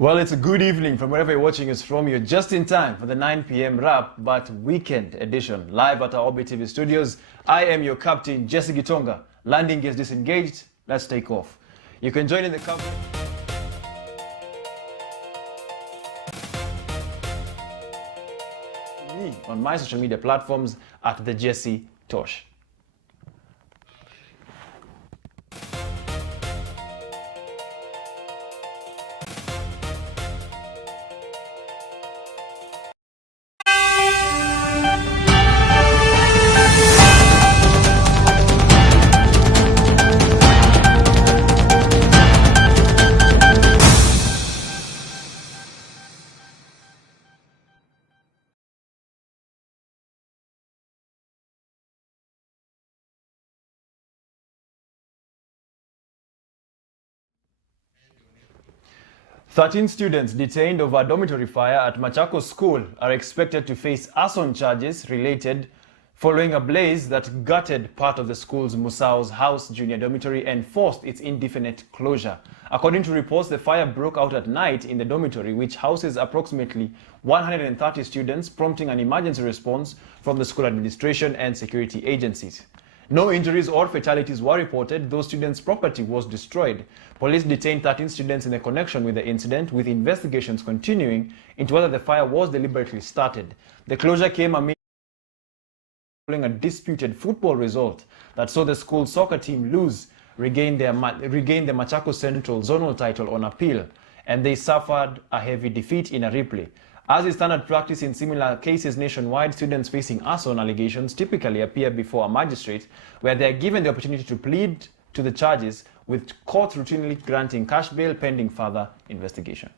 Well, it's a good evening from wherever you're watching us from. You're just in time for the 9 p.m. wrap, but weekend edition, live at our Orbit TV studios. I am your captain, Jesse Gitonga. Landing gears disengaged. Let's take off. You can join in the coverage on my social media platforms at the Jesse Tosh. Thirteen students detained over a dormitory fire at Machakos School are expected to face arson charges related following a blaze that gutted part of the school's Musao's House Junior Dormitory and forced its indefinite closure. According to reports, the fire broke out at night in the dormitory, which houses approximately 130 students, prompting an emergency response from the school administration and security agencies. No injuries or fatalities were reported, though students' property was destroyed. Police detained 13 students in connection with the incident, with investigations continuing into whether the fire was deliberately started. The closure came amid following a disputed football result that saw the school's soccer team regain the Machakos Central zonal title on appeal, and they suffered a heavy defeat in a replay. As is standard practice in similar cases nationwide, students facing arson allegations typically appear before a magistrate, where they are given the opportunity to plead to the charges, with courts routinely granting cash bail pending further investigation.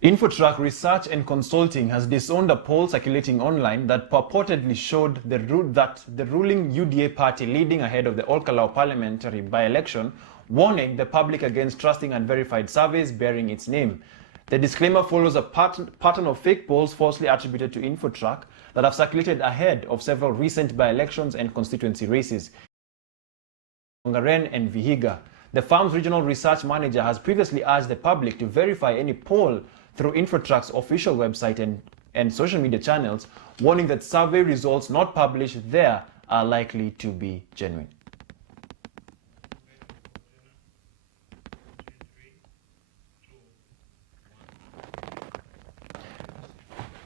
Infotrack Research and Consulting has disowned a poll circulating online that purportedly showed that the ruling UDA party leading ahead of the Olkalau parliamentary by-election, warning the public against trusting unverified surveys bearing its name. The disclaimer follows a pattern of fake polls falsely attributed to Infotrack that have circulated ahead of several recent by-elections and constituency races in Tongaren and Vihiga. The firm's regional research manager has previously urged the public to verify any poll through Infotrack's official website and social media channels, warning that survey results not published there are likely to be genuine.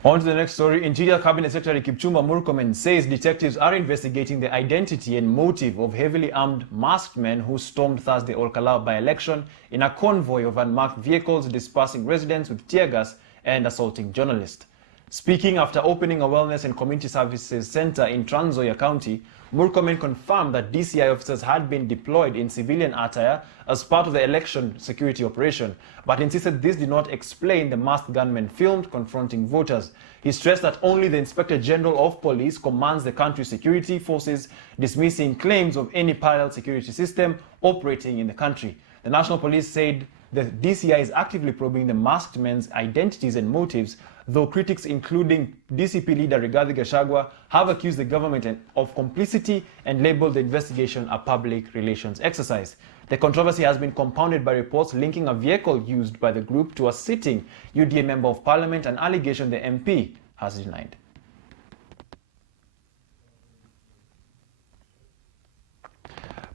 On to the next story. Interior Cabinet Secretary Kipchumba Murkomen says detectives are investigating the identity and motive of heavily armed masked men who stormed Thursday Olkalau by-election in a convoy of unmarked vehicles, dispersing residents with tear gas and assaulting journalists. Speaking after opening a wellness and community services center in Trans Nzoia County, Murkomen confirmed that DCI officers had been deployed in civilian attire as part of the election security operation, but insisted this did not explain the masked gunmen filmed confronting voters. He stressed that only the Inspector General of Police commands the country's security forces, dismissing claims of any parallel security system operating in the country. The National Police said the DCI is actively probing the masked men's identities and motives, though critics including DCP leader Rigathi Gachagua have accused the government of complicity and labeled the investigation a public relations exercise. The controversy has been compounded by reports linking a vehicle used by the group to a sitting UDA member of parliament, an allegation the MP has denied.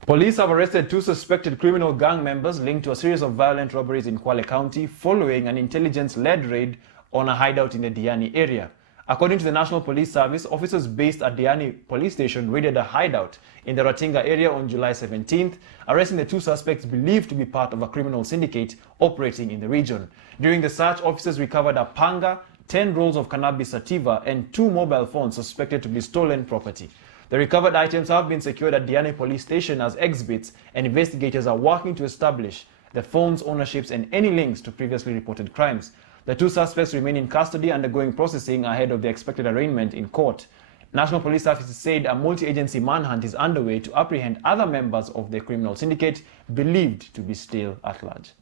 Police have arrested two suspected criminal gang members linked to a series of violent robberies in Kwale County following an intelligence-led raid on a hideout in the Diani area. According to the National Police Service, officers based at Diani Police Station raided a hideout in the Ratinga area on July 17th, arresting the two suspects believed to be part of a criminal syndicate operating in the region. During the search, officers recovered a panga, 10 rolls of cannabis sativa, and 2 mobile phones suspected to be stolen property. The recovered items have been secured at Diani Police Station as exhibits, and investigators are working to establish the phones' ownerships and any links to previously reported crimes. The two suspects remain in custody undergoing processing ahead of the expected arraignment in court. National Police Service said a multi-agency manhunt is underway to apprehend other members of the criminal syndicate believed to be still at large.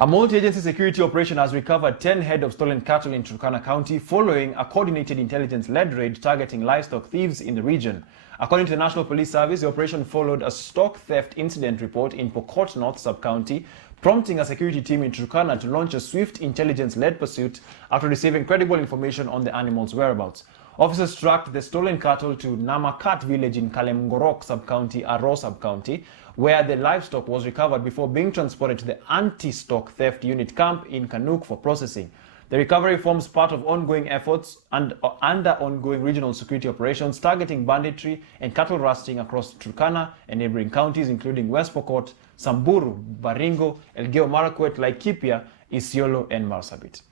A multi-agency security operation has recovered 10 head of stolen cattle in Turkana County following a coordinated intelligence-led raid targeting livestock thieves in the region. According to the National Police Service, the operation followed a stock theft incident report in Pokot North Sub-County, prompting a security team in Turkana to launch a swift intelligence-led pursuit after receiving credible information on the animals' whereabouts. Officers tracked the stolen cattle to Namakat village in Kalemgorok Sub-County, Aro Sub-County, where the livestock was recovered before being transported to the anti-stock theft unit camp in Kanuk for processing. The recovery forms part of ongoing efforts and under ongoing regional security operations targeting banditry and cattle rusting across Turkana and neighboring counties including West Pokot, Samburu, Baringo, Elgeyo Marakwet, Laikipia, Isiolo, and Marsabit.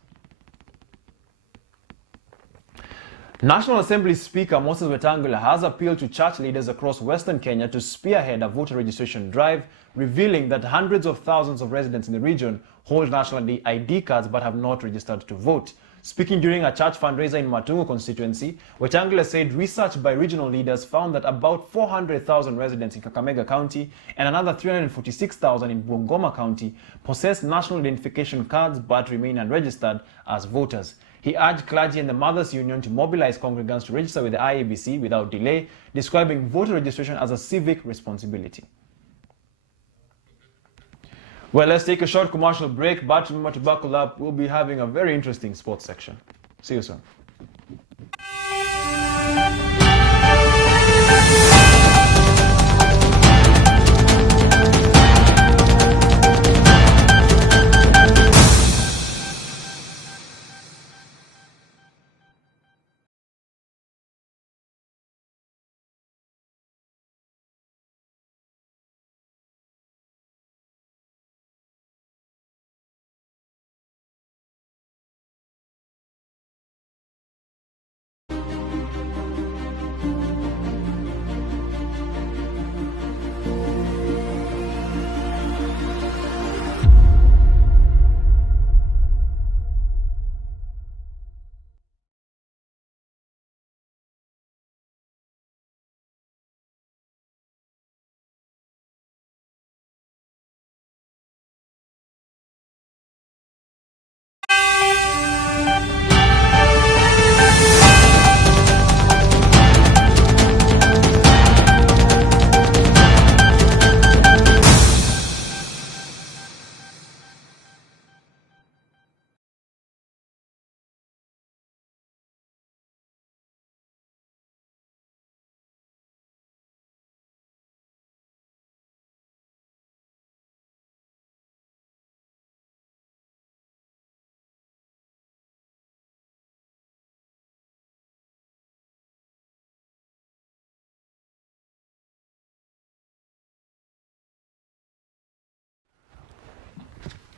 National Assembly Speaker Moses Wetangula has appealed to church leaders across Western Kenya to spearhead a voter registration drive, revealing that hundreds of thousands of residents in the region hold national ID cards but have not registered to vote. Speaking during a church fundraiser in Matungu constituency, Wetangula said research by regional leaders found that about 400,000 residents in Kakamega County and another 346,000 in Bungoma County possess national identification cards but remain unregistered as voters. He urged clergy and the Mothers Union to mobilize congregants to register with the IEBC without delay, describing voter registration as a civic responsibility. Well, let's take a short commercial break, but remember to buckle up. We'll be having a very interesting sports section. See you soon.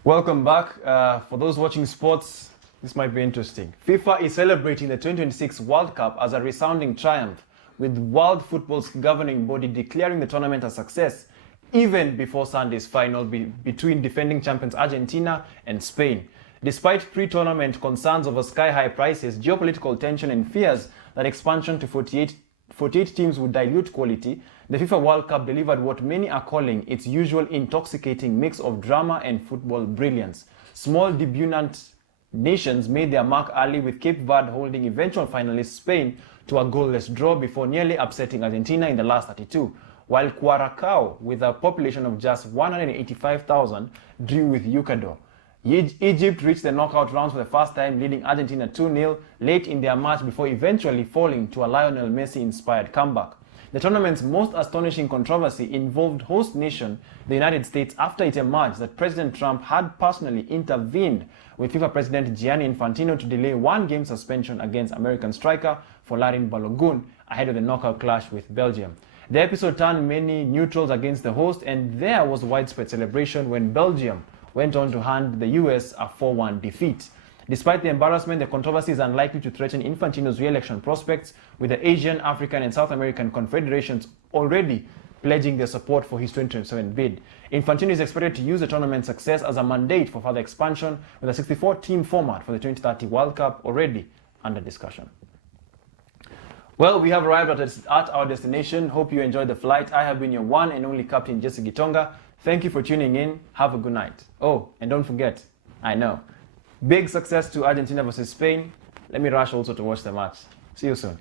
Welcome back. For those watching sports, this might be interesting. FIFA is celebrating the 2026 World Cup as a resounding triumph, with World Football's governing body declaring the tournament a success even before Sunday's final between defending champions Argentina and Spain. Despite pre-tournament concerns over sky-high prices, geopolitical tension and fears that expansion to 48 teams would dilute quality, the FIFA World Cup delivered what many are calling its usual intoxicating mix of drama and football brilliance. Small debutant nations made their mark early, with Cape Verde holding eventual finalist Spain to a goalless draw before nearly upsetting Argentina in the last 32, while Curacao, with a population of just 185,000, drew with Ecuador. Egypt reached the knockout rounds for the first time, leading Argentina 2-0 late in their match before eventually falling to a Lionel Messi-inspired comeback. The tournament's most astonishing controversy involved host nation, the United States, after it emerged that President Trump had personally intervened with FIFA President Gianni Infantino to delay one-game suspension against American striker Folarin Balogun ahead of the knockout clash with Belgium. The episode turned many neutrals against the host, and there was widespread celebration when Belgium went on to hand the US a 4-1 defeat. Despite the embarrassment, the controversy is unlikely to threaten Infantino's re-election prospects, with the Asian, African, and South American confederations already pledging their support for his 2027 bid. Infantino is expected to use the tournament's success as a mandate for further expansion, with a 64-team format for the 2030 World Cup already under discussion. Well, we have arrived at our destination. Hope you enjoyed the flight. I have been your one and only Captain Jesse Gitonga. Thank you for tuning in. Have a good night. Oh, and don't forget, I know, big success to Argentina versus Spain. Let me rush also to watch the match. See you soon.